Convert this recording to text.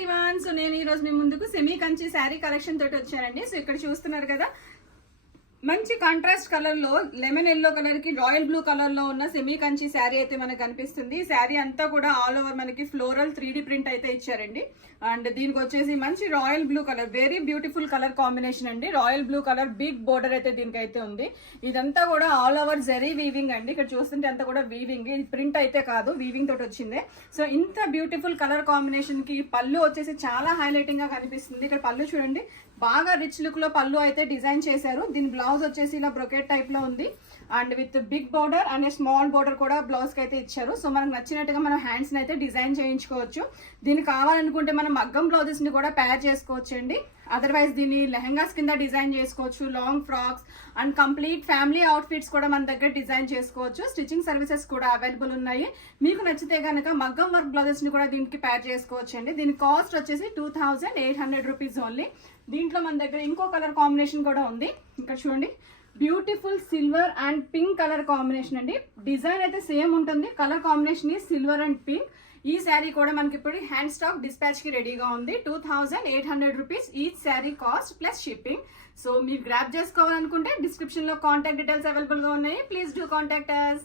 Everyone. So నేను ఈ రోజు మీ ముందుకు సెమీ కంచి శారీ కలెక్షన్ తోటి వచ్చానండి. సో ఇక్కడ చూస్తున్నారు కదా, మంచి కాంట్రాస్ట్ కలర్ లో లెమన్ ఎల్లో కలర్ కి రాయల్ బ్లూ కలర్ లో ఉన్న సెమీ కంచి శారీ అయితే మనకు కనిపిస్తుంది. ఈ శారీ అంతా కూడా ఆల్ ఓవర్ మనకి ఫ్లోరల్ 3D ప్రింట్ అయితే ఇచ్చారండి. అండ్ దీనికి వచ్చేసి మంచి royal blue colour, very beautiful colour combination అండి. Royal blue colour big border అయితే దీనికి అయితే ఉంది. ఇదంతా కూడా ఆల్ ఓవర్ జరీ వీవింగ్ అండి. ఇక్కడ చూస్తుంటే అంతా కూడా వీవింగ్, ఇది ప్రింట్ అయితే కాదు, వీవింగ్ తోటి వచ్చింది. సో ఇంత బ్యూటిఫుల్ కలర్ కాంబినేషన్ కి పళ్ళు వచ్చేసి చాలా హైలైటింగ్ గా కనిపిస్తుంది. ఇక్కడ పళ్ళు చూడండి, బాగా రిచ్ లుక్ లో పళ్ళు అయితే డిజైన్ చేశారు. దీని బ్లౌజ్ వచ్చేసి ఇలా బ్రొకెట్ టైప్ లో ఉంది and with big border and small border కూడా బ్లౌజ్ కి అయితే ఇచ్చారు. సో మనకు నచ్చినట్టుగా మనం హ్యాండ్స్ అయితే డిజైన్ చేయించుకోవచ్చు. దీనికి కావాలనుకుంటే మనం మగ్గం బ్లౌజెస్ ని కూడా పేర్ చేసుకోవచ్చు అండి. అదర్వైజ్ దీన్ని లెహంగాస్ కింద డిజైన్ చేసుకోవచ్చు, long frocks and complete family outfits కూడా మన దగ్గర డిజైన్ చేసుకోవచ్చు. స్టిచ్చింగ్ సర్వీసెస్ కూడా అవైలబుల్ ఉన్నాయి. మీకు నచ్చితే కనుక మగ్గం వర్క్ బ్లౌజెస్ ని కూడా దీనికి పేర్ చేసుకోవచ్చు అండి. దీని కాస్ట్ వచ్చేసి 2800 రూపీస్ ఓన్లీ. దీంట్లో మన దగ్గర ఇంకో కలర్ కాంబినేషన్ కూడా ఉంది. ఇక్కడ చూడండి, beautiful silver and pink colour combination అండి. డిజైన్ అయితే సేమ్ ఉంటుంది, colour combination silver and pink. ఈ శారీ కూడా మనకి ఇప్పుడు హ్యాండ్ స్టాక్ డిస్పాచ్ కి రెడీగా ఉంది. 2800 rupees each sari cost plus shipping. So మీరు గ్రాప్ చేసుకోవాలనుకుంటే డిస్క్రిప్షన్ లో కాంటాక్ట్ డీటెయిల్స్ అవైలబుల్ గా ఉన్నాయి. Please do contact us.